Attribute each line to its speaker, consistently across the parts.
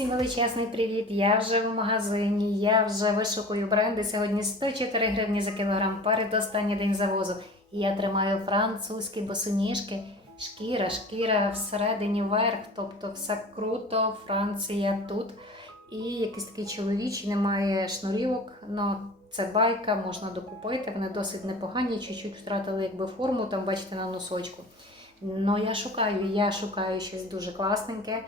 Speaker 1: Усім величезний привіт! Я вже в магазині, я вже вишукую бренди. Сьогодні 104 гривні за кілограм, передостанній день завозу. І я тримаю французькі босоніжки, шкіра, шкіра всередині верх, тобто все круто, Франція тут. І якийсь такий чоловічий, немає шнурівок, але це байка, можна докупити. Вони досить непогані, чуть-чуть втратили якби форму, там бачите на носочку. Ну я шукаю, я шукаю щось дуже класненьке.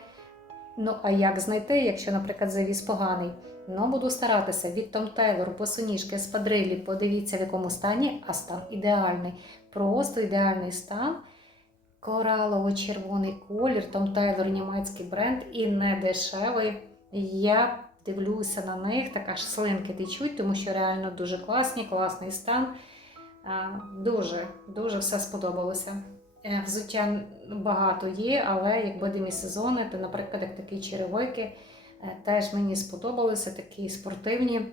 Speaker 1: Ну, а як знайти, якщо, наприклад, завіс поганий? Ну, буду старатися. Від Том Тейлор, босоніжки, спадрилі, подивіться, в якому стані, а стан ідеальний. Просто ідеальний стан. Коралово-червоний колір, Том Тейлор, німецький бренд і не дешевий. Я дивлюся на них, так аж слинки течуть, тому що реально дуже класні, класний стан. Дуже, дуже все сподобалося. Е, Взуття багато є, але якби демісезони, то, наприклад, як такі черевики, е, теж мені сподобалися, такі спортивні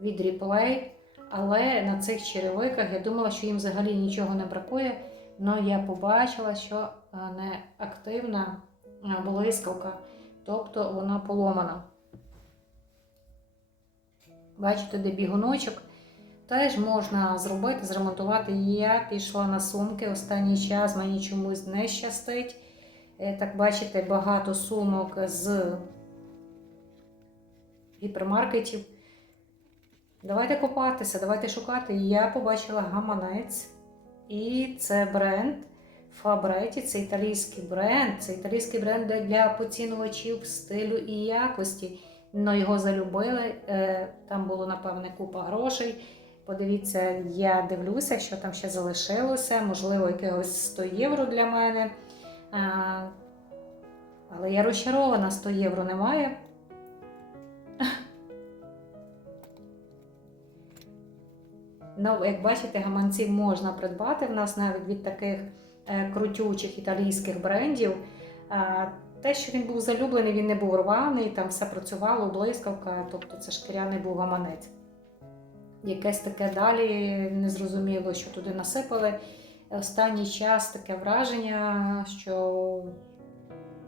Speaker 1: від Replay. Але на цих черевиках я думала, що їм взагалі нічого не бракує. Але я побачила, що е, не активна блискавка, тобто вона поломана. Бачите, де бігуночок. Теж можна зробити, зремонтувати. Я пішла на сумки. Останній час мені чомусь не щастить. Е, Так, бачите, багато сумок з гіпермаркетів. Давайте копатися, давайте шукати. Я побачила гаманець. І це бренд Фабреті, це італійський бренд. Це італійський бренд для поцінувачів стилю і якості. Но його залюбили. Е, Там було, напевне, купа грошей. Подивіться, я дивлюся, що там ще залишилося, можливо, якихось 100 євро для мене. Але я розчарована, 100 євро немає. Ну, як бачите, гаманців можна придбати в нас навіть від таких е, крутючих італійських брендів. Те, що він був залюблений, він не був рваний, там все працювало, блискавка, тобто це шкіряний був гаманець якесь таке далі незрозуміло, що туди насипали. Останній час таке враження, що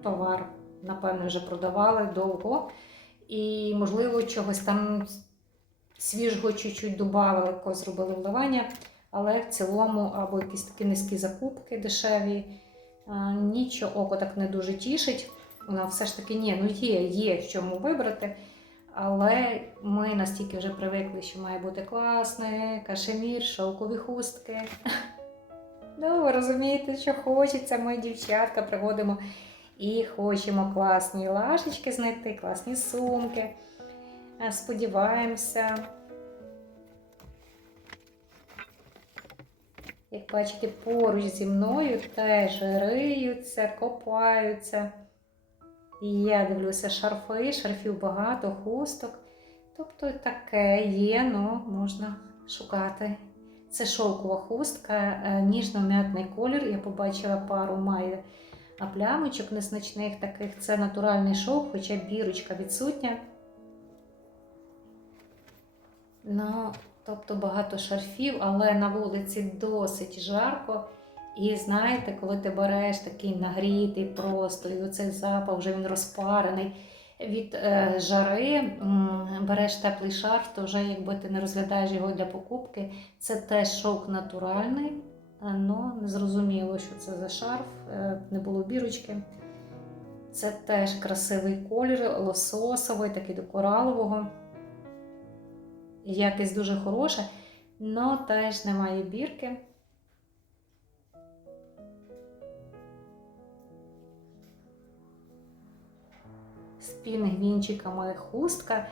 Speaker 1: товар, напевно, вже продавали довго. І, можливо, чогось там свіжого чуть-чуть додали, якось зробили вливання, але в цілому або якісь такі низькі закупки дешеві. Нічого око так не дуже тішить. Вона все ж таки ні, ну є, є в чому вибрати. Але ми настільки вже привикли, що має бути класне, кашемір, шовкові хустки. Ну, ви розумієте, що хочеться, ми, дівчатка, приводимо і хочемо класні лашечки знайти, класні сумки. Сподіваємося. Як бачите, поруч зі мною теж риються, копаються. І я дивлюся шарфи, шарфів багато, хусток. Тобто таке є, ну можна шукати. Це шовкова хустка, е, ніжно-м'ятний колір. Я побачила пару має плямочок незначних таких. Це натуральний шовк, хоча бірочка відсутня. Ну, Тобто багато шарфів, але на вулиці досить жарко. І знаєте, коли ти береш такий нагрітий просто, і оцей запах вже він розпарений від е, жари, м, береш теплий шарф, то вже якби ти не розглядаєш його для покупки, це теж шовк натуральний, але не зрозуміло, що це за шарф, е, не було бірочки. Це теж красивий колір, лососовий, такий до коралового. Якість дуже хороша, але теж немає бірки. З пінгвінчиками хустка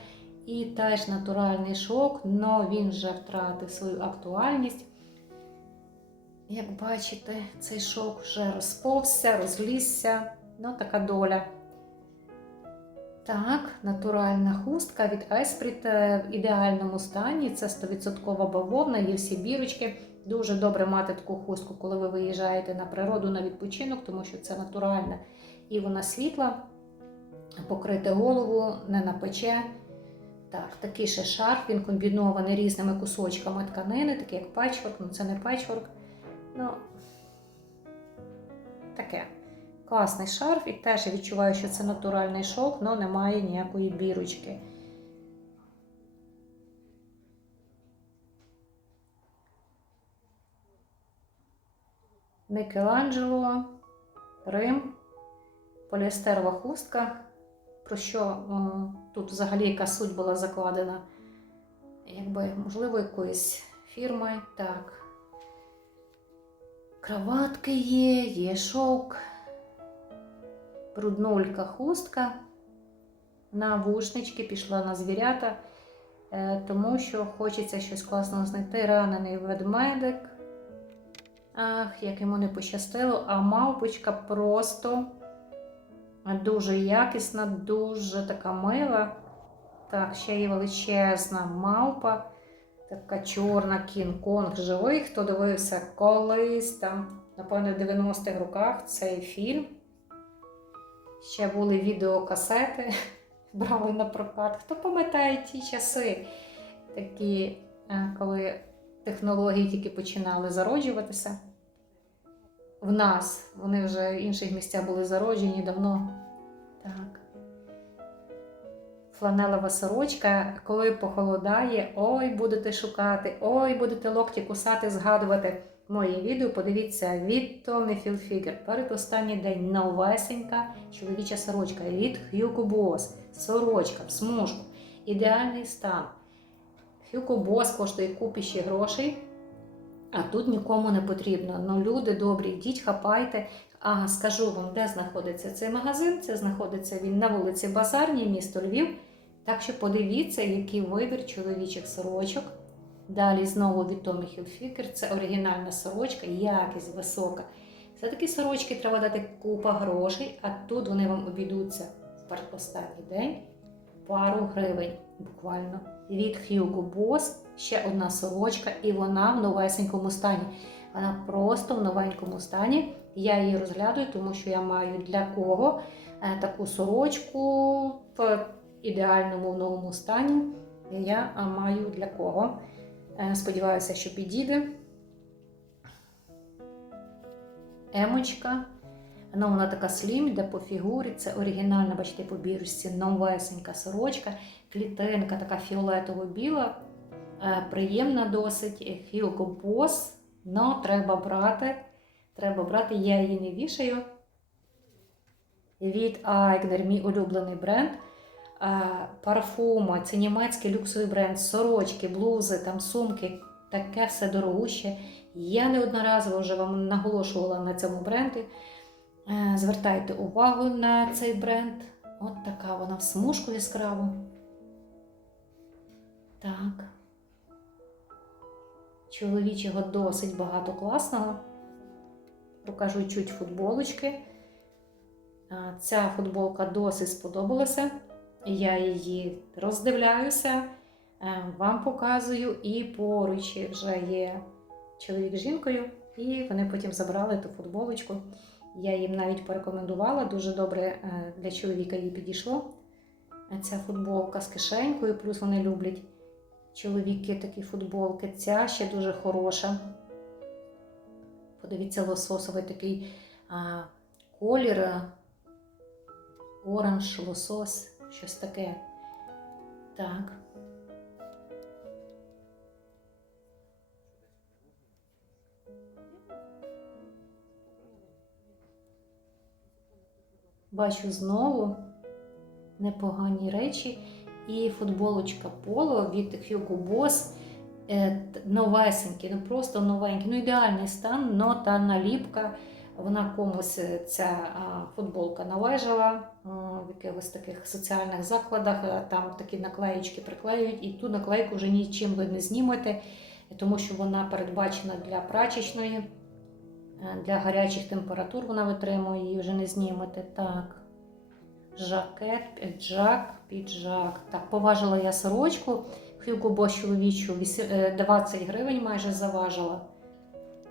Speaker 1: і теж натуральний шок, але він вже втратив свою актуальність. Як бачите, цей шок вже розповзся, розлізся. Ну, така доля. Так, натуральна хустка від Esprit в ідеальному стані. Це 100% бавовна, є всі бірочки. Дуже добре мати таку хустку, коли ви виїжджаєте на природу на відпочинок, тому що це натуральна і вона світла покрити голову, не напече. Так, такий ще шарф, він комбінований різними кусочками тканини, такий як патчворк, ну це не патчворк. Ну, таке. Класний шарф, і теж я відчуваю, що це натуральний шовк, але немає ніякої бірочки. Мікеланджело, Рим, поліестерова хустка. Про що е, тут взагалі яка суть була закладена? Якби, можливо, якоїсь фірми. Так. Краватки є, є шовк, бруднулька хустка. На вушнички пішла на звірята, е, тому що хочеться щось класного знайти. Ранений ведмедик. Ах, як йому не пощастило, а мавпочка просто дуже якісна, дуже така мила. Так, ще є величезна мавпа, така чорна кінг-конг живий. Хто дивився колись там, напевно, в 90-х роках цей фільм. Ще були відеокасети, брали на прокат. Хто пам'ятає ті часи, такі, е, коли технології тільки починали зароджуватися? В нас вони вже в інших місцях були зароджені давно. Так. Фланелева сорочка, коли похолодає, ой, будете шукати, ой, будете локті кусати, згадувати. Моє відео подивіться від Tommy Hilfiger. Передостанній день новесенька чоловіча сорочка від Hugo Boss. Сорочка в смужку. Ідеальний стан. Hugo Boss коштує купіші грошей, а тут нікому не потрібно. Ну, люди добрі, йдіть, хапайте. А скажу вам, де знаходиться цей магазин. Це знаходиться він на вулиці Базарній, місто Львів. Так що подивіться, який вибір чоловічих сорочок. Далі знову від Tommy Hilfiger. Це оригінальна сорочка, якість висока. За такі сорочки треба дати купа грошей, а тут вони вам обійдуться в передостанній день пару гривень буквально. Від Hugo Boss ще одна сорочка, і вона в новесенькому стані. Вона просто в новенькому стані. Я її розглядаю, тому що я маю для кого е, таку сорочку в ідеальному новому стані. Я маю для кого. Е, Сподіваюся, що підійде. Емочка. Ну, вона така слім, йде по фігурі. Це оригінальна, бачите, по бірочці, новесенька сорочка, клітинка така фіолетово-біла, приємна досить. Hugo Boss. Но треба брати. Треба брати, я її не вішаю. Від Aigner, мій улюблений бренд. А, парфуми, це німецький люксовий бренд, сорочки, блузи, там сумки, таке все дорогуще. Я неодноразово вже вам наголошувала на цьому бренді. Е, Звертайте увагу на цей бренд. От така вона в смужку яскраву. Так. Чоловічого досить багато класного. Покажу чуть футболочки. Ця футболка досить сподобалася. Я її роздивляюся, е, вам показую, і поруч вже є чоловік з жінкою, і вони потім забрали ту футболочку. Я їм навіть порекомендувала, дуже добре е, для чоловіка їй підійшло. Ця футболка з кишенькою, плюс вони люблять чоловіки такі футболки. Ця ще дуже хороша. Подивіться, лососовий такий а, колір, оранж, лосось, щось таке. Так. Бачу знову непогані речі. І футболочка Polo від Hugo Boss. Е, Новесенький, ну просто новенький, ну ідеальний стан, но та наліпка. Вона комусь е, ця футболка належала в якихось таких соціальних закладах. Там такі наклеїчки приклеюють, і ту наклейку вже нічим ви не знімете, тому що вона передбачена для прачечної, е, для гарячих температур вона витримує, її вже не знімете. Так. Жакет, піджак, піджак. Так, поважила я сорочку. Hugo Boss чоловічу е, 20 гривень майже заважила.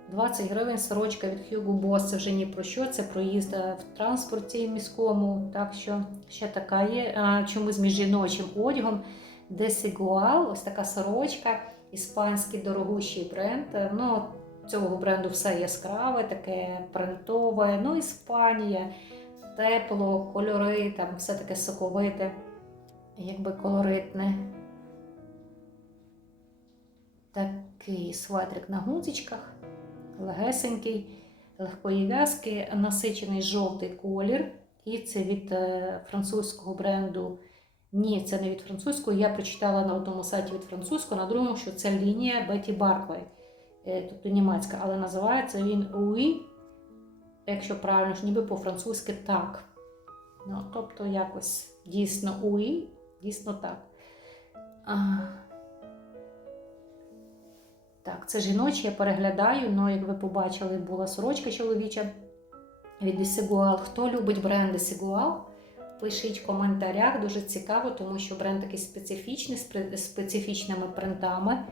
Speaker 1: 20 гривень сорочка від Hugo Boss це вже ні про що, це проїзд е, в транспорті міському. Так що ще така є. Чомусь між жіночим одягом. Desigual, ось така сорочка, іспанський дорогущий бренд. Е, Ну, цього бренду все яскраве, таке принтове. Ну, Іспанія, тепло, кольори, там все таке соковите, якби колоритне. Такий светрик на гудзичках, легесенький, легкої в'язки, насичений жовтий колір. І це від е, французького бренду. Ні, це не від французького. Я прочитала на одному сайті від французького, на другому, що це лінія Беті Барклey, е, тобто німецька, але називається він Oui, якщо правильно ж ніби по-французьки так. Ну, тобто якось дійсно Oui, дійсно так. А, так, це жіночі, я переглядаю, але як ви побачили, була сорочка чоловіча від Desigual. Хто любить бренд Desigual, пишіть в коментарях. Дуже цікаво, тому що бренд такий специфічний, з специфічними принтами.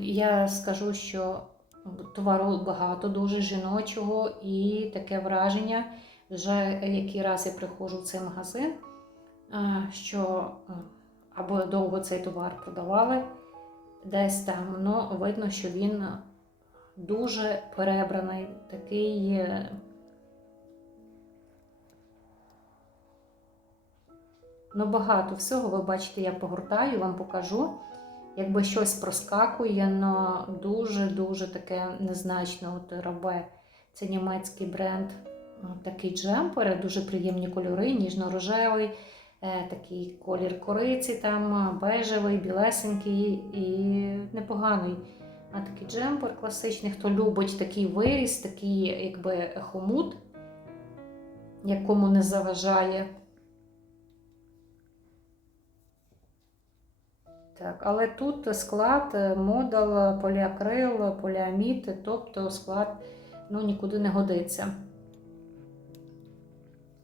Speaker 1: Я скажу, що товару багато, дуже жіночого, і таке враження, вже який раз я приходжу в цей магазин, що е, або довго цей товар продавали десь там, ну видно, що він дуже перебраний, такий. е, Ну, багато всього ви бачите, я погортаю, вам покажу. Якби щось проскакує, але дуже-дуже таке незначне от рабе. Це німецький бренд. Такий джемпер, дуже приємні кольори, ніжно-рожевий, е, такий колір кориці, там, бежевий, білесенький і непоганий. А такий джемпер класичний, хто любить такий виріс, такий якби хомут, якому не заважає. Так, але тут склад е, модал, поліакрил, поліамід, тобто склад ну, нікуди не годиться.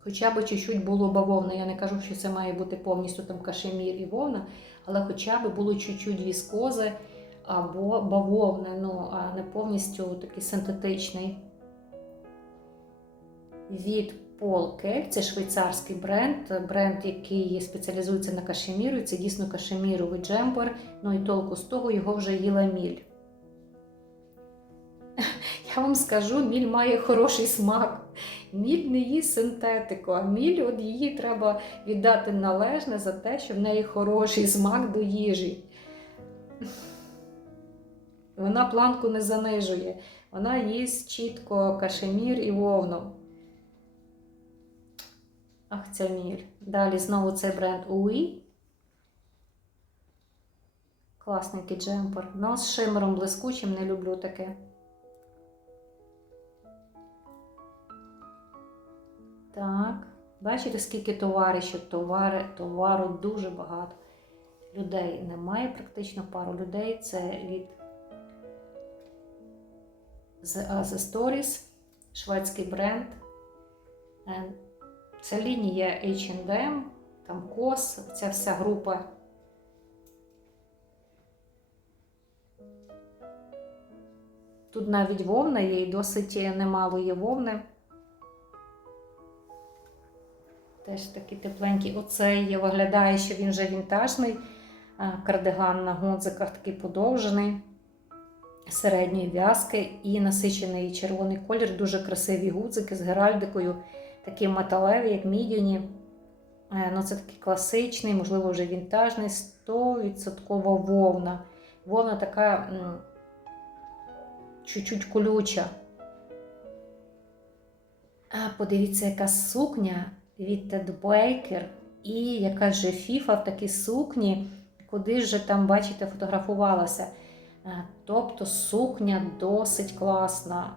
Speaker 1: Хоча б чуть-чуть було бавовна. Я не кажу, що це має бути повністю там кашемір і вовна, але хоча б було чуть-чуть віскози або бавовни, ну, а не повністю такий синтетичний. Від Kelly, це швейцарський бренд, бренд, який спеціалізується на кашеміру. Це дійсно кашеміровий джемпер. Ну і толку з того його вже їла міль. Я вам скажу, міль має хороший смак. Міль не їсть синтетику, а міль от її треба віддати належне за те, що в неї хороший смак до їжі. Вона планку не занижує. Вона їсть чітко кашемір і вовну. Міль. Далі знову цей бренд Уї. Класненький джемпер. Ну, з шимером блискучим не люблю таке. Так. Бачите, скільки товаришів, товари, товару дуже багато. Людей немає практично пару людей. Це від The Stories, шведський бренд. Це лінія H&M, там COS, ця вся група. Тут навіть вовна є і досить немало є вовни. Теж такий тепленький. Оцей виглядає, що він вже вінтажний. Кардиган на гудзиках такий подовжений, середньої в'язки і насичений червоний колір, дуже красиві гудзики з геральдикою, такі металеві, як мідяні. Е, Ну, це такий класичний, можливо, вже вінтажний, 100% вовна. Вовна така чуть-чуть колюча. А подивіться, яка сукня від Ted Baker і яка же фіфа в такій сукні, куди ж там, бачите, фотографувалася. Е, Тобто сукня досить класна.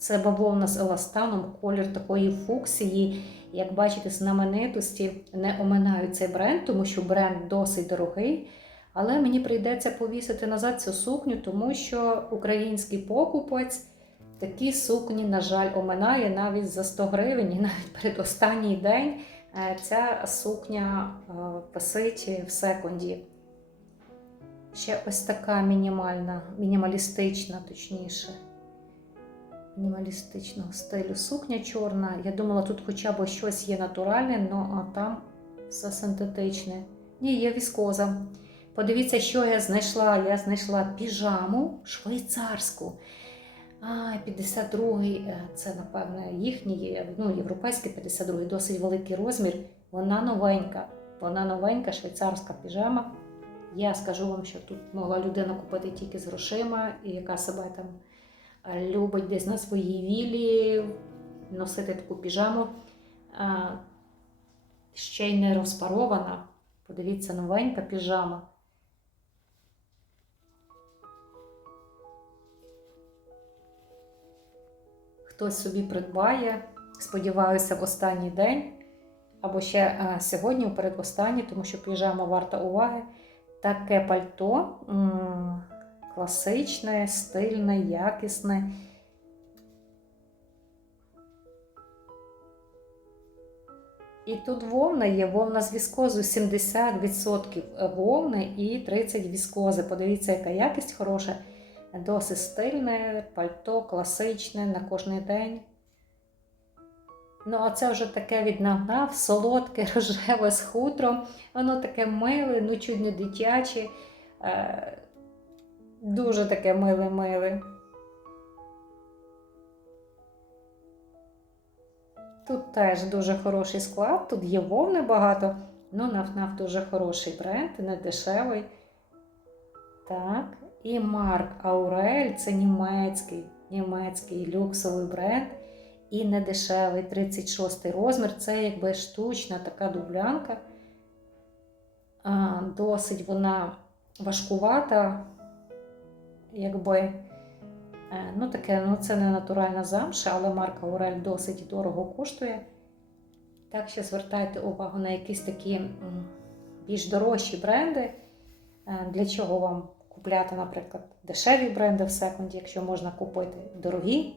Speaker 1: Це бавовна з еластаном, колір такої фуксії. Як бачите, знаменитості не оминають цей бренд, тому що бренд досить дорогий. Але мені прийдеться повісити назад цю сукню, тому що український покупець такі сукні, на жаль, оминає навіть за 100 гривень, і навіть перед останній день е, ця сукня е, висить в секунді. Ще ось така мінімальна, мінімалістична, точніше, мінімалістичного стилю сукня чорна. Я думала, тут хоча б щось є натуральне, ну а там все синтетичне. Ні, є віскоза. Подивіться, що я знайшла. Я знайшла піжаму швейцарську. А, 52-й, е, це, напевне, їхній, ну, європейський 52-й, досить великий розмір. Вона новенька. Вона новенька, швейцарська піжама. Я скажу вам, що тут могла людина купити тільки з грошима, і яка себе там любить десь на своїй вілі носити таку піжаму. Ще й не розпарована. Подивіться, новенька піжама. Хтось собі придбає, сподіваюся, в останній день або ще а, сьогодні, у передостанній, тому що піжама варта уваги. Таке пальто класичне, стильне, якісне. І тут вовна є, вовна з віскозою 70% вовни і 30% віскози. Подивіться, яка якість хороша, досить стильне, пальто, класичне на кожний день. Ну, а це вже таке від нагнав, солодке, рожеве з хутром. Воно таке миле, ну чуть не дитяче. Дуже таке миле-миле. Тут теж дуже хороший склад, тут є вовни багато, ну наф-наф дуже хороший бренд, не дешевий. Так, і Марк Аурель це німецький, німецький люксовий бренд. І не дешевий 36 розмір. Це якби штучна така дублянка. Досить вона важкувата, якби. Е, Ну, таке, ну це не натуральна замша, але марка Орель досить дорого коштує. Так що звертайте увагу на якісь такі більш дорожчі бренди. Е, Для чого вам купляти, наприклад, дешеві бренди в секунді, якщо можна купити дорогі.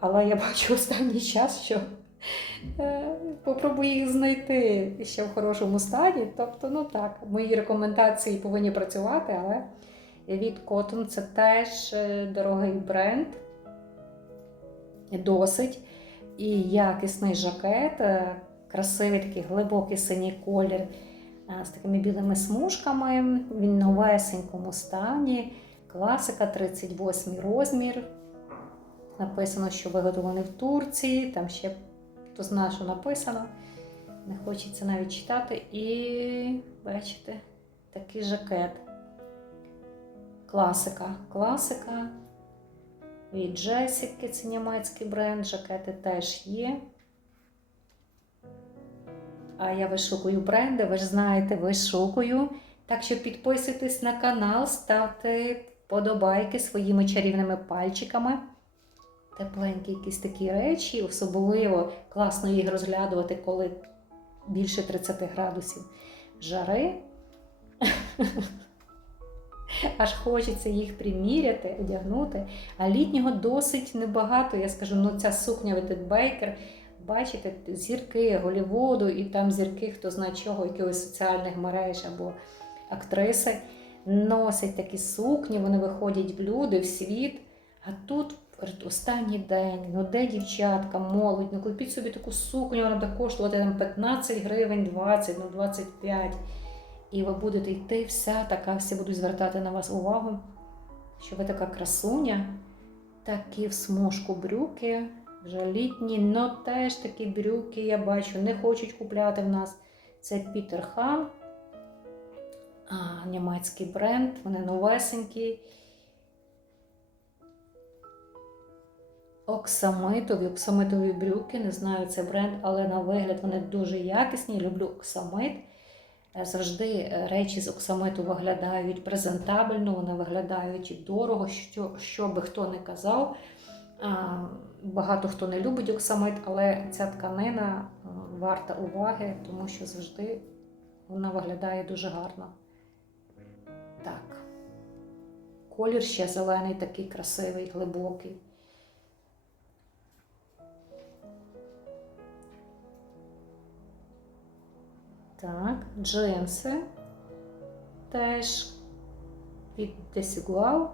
Speaker 1: Але я бачу останній час, що е, попробую їх знайти ще в хорошому стані. Тобто, ну так, мої рекомендації повинні працювати, але від Cotton це теж е, дорогий бренд, досить. І якісний жакет, е, красивий такий глибокий синій колір е, з такими білими смужками. Він в новесенькому стані. Класика 38 розмір. Написано, що виготовлений в Турції, там ще хто знає, що написано. Не хочеться навіть читати. І бачите, такий жакет. Класика. Класика. Від Джесіки, це німецький бренд, жакети теж є. А я вишукую бренди, ви ж знаєте, вишукую. Так що підписуйтесь на канал, ставте вподобайки своїми чарівними пальчиками. Тепленькі якісь такі речі, особливо класно їх розглядувати, коли більше 30 градусів жари. Аж хочеться їх приміряти, одягнути. А літнього досить небагато. Я скажу, ну ця сукня від Baker, бачите, зірки Голівуду і там зірки, хто знає чого, якихось соціальних мереж або актриси носять такі сукні, вони виходять в люди, в світ. А тут останній день, ну де дівчатка, молодь, ну купіть собі таку сукню, вона буде коштувати там 15 гривень, 20, ну 25. І ви будете йти вся така, всі будуть звертати на вас увагу, що ви така красуня, такі в смужку брюки, вже літні, но теж такі брюки, я бачу, не хочуть купляти в нас. Це Пітер Хан, німецький бренд, вони новесенькі. Оксамитові, оксамитові брюки, не знаю це бренд, але на вигляд вони дуже якісні. Люблю оксамит. Е, Завжди речі з оксамиту виглядають презентабельно, вони виглядають дорого, що, що би хто не казав. Багато хто не любить оксамит, але ця тканина е, варта уваги, тому що завжди вона виглядає дуже гарно. Так. Колір ще зелений, такий красивий, глибокий. Так, джинси теж від Desigual,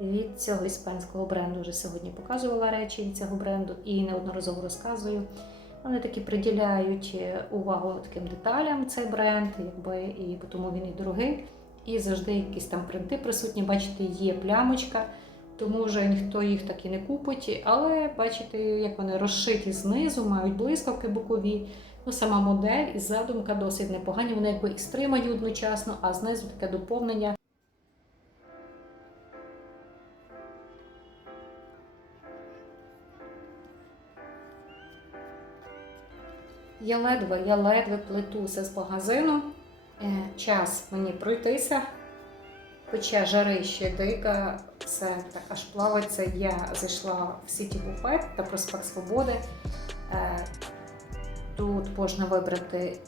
Speaker 1: від цього іспанського бренду. Вже сьогодні показувала речі від цього бренду і неодноразово розказую. Вони такі приділяють увагу таким деталям цей бренд, якби, і тому він і дорогий. і завжди якісь там принти присутні. Бачите, є плямочка, тому вже ніхто їх так і не купить. Але бачите, як вони розшиті знизу, мають блискавки бокові. Ну, сама модель і задумка досить непогані. Вони якби і стримані одночасно, а знизу таке доповнення. Я ледве, я ледве плетуся з магазину. Е, Час мені пройтися. Хоча жарище дика, все так аж плавиться. Я зайшла в Сіті Буфет та проспект Свободи. Е, Тут можна вибрати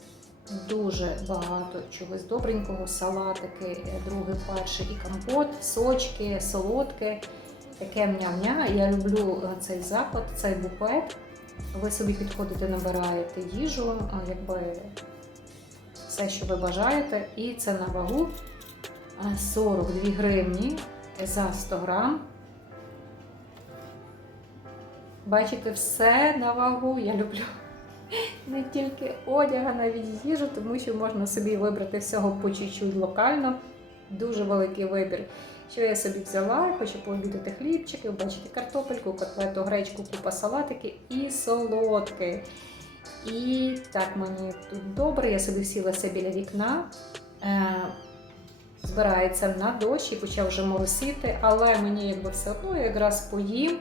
Speaker 1: дуже багато чогось добренького, салатики, е, другий, перший і компот, сочки, солодке, таке м'я-м'я. Я люблю е, цей заклад, цей буфет. Ви собі підходите, набираєте їжу, якби все, що ви бажаєте, і це на вагу 42 гривні за 100 грам. Бачите, все на вагу. Я люблю не тільки одяг, а навіть їжу, тому що можна собі вибрати всього по чуть-чуть локально. Дуже великий вибір. Що я собі взяла, хочу пообідати хлібчики, бачите картопельку, котлету, гречку, купа салатики і солодке. І так мені тут добре, я собі сілася біля вікна. Е, збирається на дощ і почав вже моросіти, але мені якби все одно я якраз поїм,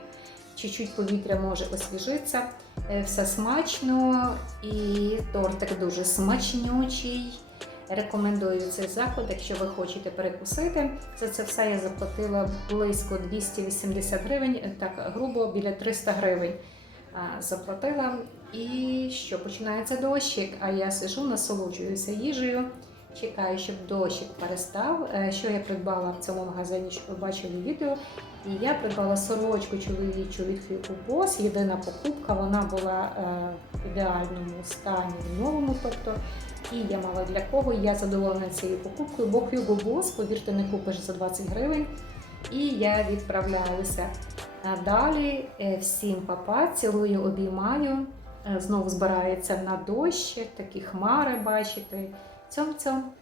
Speaker 1: чуть-чуть повітря може освіжитися. Е, Все смачно і тортик дуже смачнючий. Рекомендую цей заклад, якщо ви хочете перекусити. За це все я заплатила близько 280 гривень, е, так грубо біля 300 гривень заплатила. І що починається дощик, а я сижу, насолоджуюся їжею, чекаю, щоб дощик перестав. Е, Що я придбала в цьому магазині, щоб ви бачили відео. І я придбала сорочку чоловічу від Hugo Boss. Єдина покупка, вона була е, в ідеальному стані, в новому, тобто. І я мала для кого, я задоволена цією покупкою, бо Hugo Boss, повірте, не купиш за 20 гривень. І я відправляюся. Далі е, всім папа, цілую, обіймаю. Знову збирається на дощ, такі хмари, бачите. Цьом-цьом.